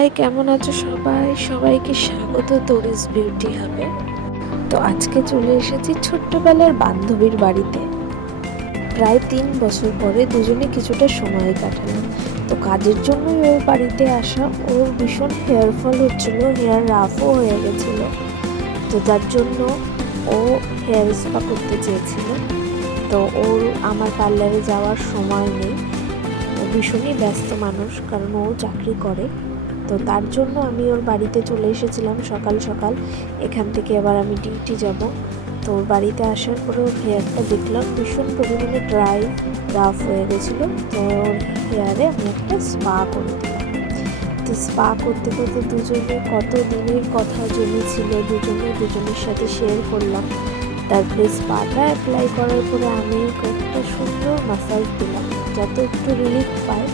High, কেমন আছো সবাই? সবাইকে স্বাগত তরিস বিউটি হাবে। তো আজকে চলে এসেছি ছোট্টবেলার বান্ধবীর বাড়িতে। প্রায় 3 বছর পরে দুজনে কিছুটা সময় কাটালাম। তো কাজের জন্যই ওর বাড়িতে আসা। ওর ভীষণ হেয়ার ফল হচ্ছিল, হেয়ার রাফও হয়ে গেছিলো। তো যার জন্য ও হেয়ার স্পা করতে চেয়েছিল। তো ওর আমার পার্লারে যাওয়ার সময় নেই, ও ভীষণই ব্যস্ত মানুষ, কারণ ও চাকরি করে। তো তার জন্য আমি ওর বাড়িতে চলে এসেছিলাম সকাল সকাল। এখান থেকে আবার আমি ডিউটি যাব। তো ওর বাড়িতে আসার পরে ওর হেয়ারটা দেখলাম ভীষণ পরিমাণে ড্রাই, রাফ হয়ে গেছিলো। তো ওর হেয়ারে আমি একটা স্পা করে দিলাম। তো স্পা করতে করতে দুজনে কত দিনের কথা জমেছিল, দুজনের সাথে শেয়ার করলাম। তারপরে স্পাটা অ্যাপ্লাই করার পরে আমি একটা সুন্দর মাসাজ দিলাম, যাতে একটু রিলিফ পায়।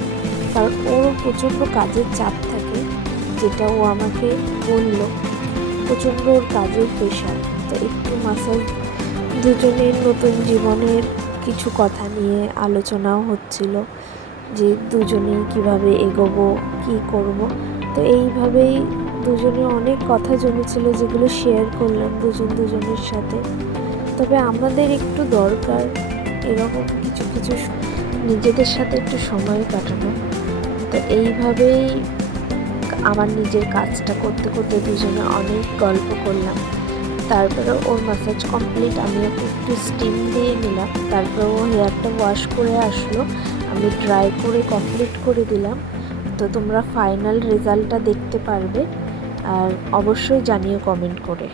কারণ ওর প্রচণ্ড কাজের চাপ থাকে, যেটা ও আমাকে বলল, প্রচণ্ড ওর কাজের প্রেশার। তো একটু মাসাজ, দুজনের নতুন জীবনের কিছু কথা নিয়ে আলোচনাও হচ্ছিল, যে দুজনেই কিভাবে এগোবো, কি করব। তো এইভাবেই দুজনে অনেক কথা জমেছিল, যেগুলো শেয়ার করলাম দুজনের সাথে। তবে আমাদের একটু দরকার এরকম কিছু কিছু নিজেদের সাথে একটু সময় কাটানো। তো এইভাবেই আমার নিজের কাজটা করতে করতে দুজনে অনেক গল্প করলাম। তারপরে ওর ম্যাসাজ কমপ্লিট, আমি ওকে একটু স্টিম দিয়ে নিলাম। তারপরে ও হেয়ারটা ওয়াশ করে আসলো, আমি ড্রাই করে কমপ্লিট করে দিলাম। তো তোমরা ফাইনাল রেজাল্টটা দেখতে পারবে, আর অবশ্যই জানিও কমেন্ট করে।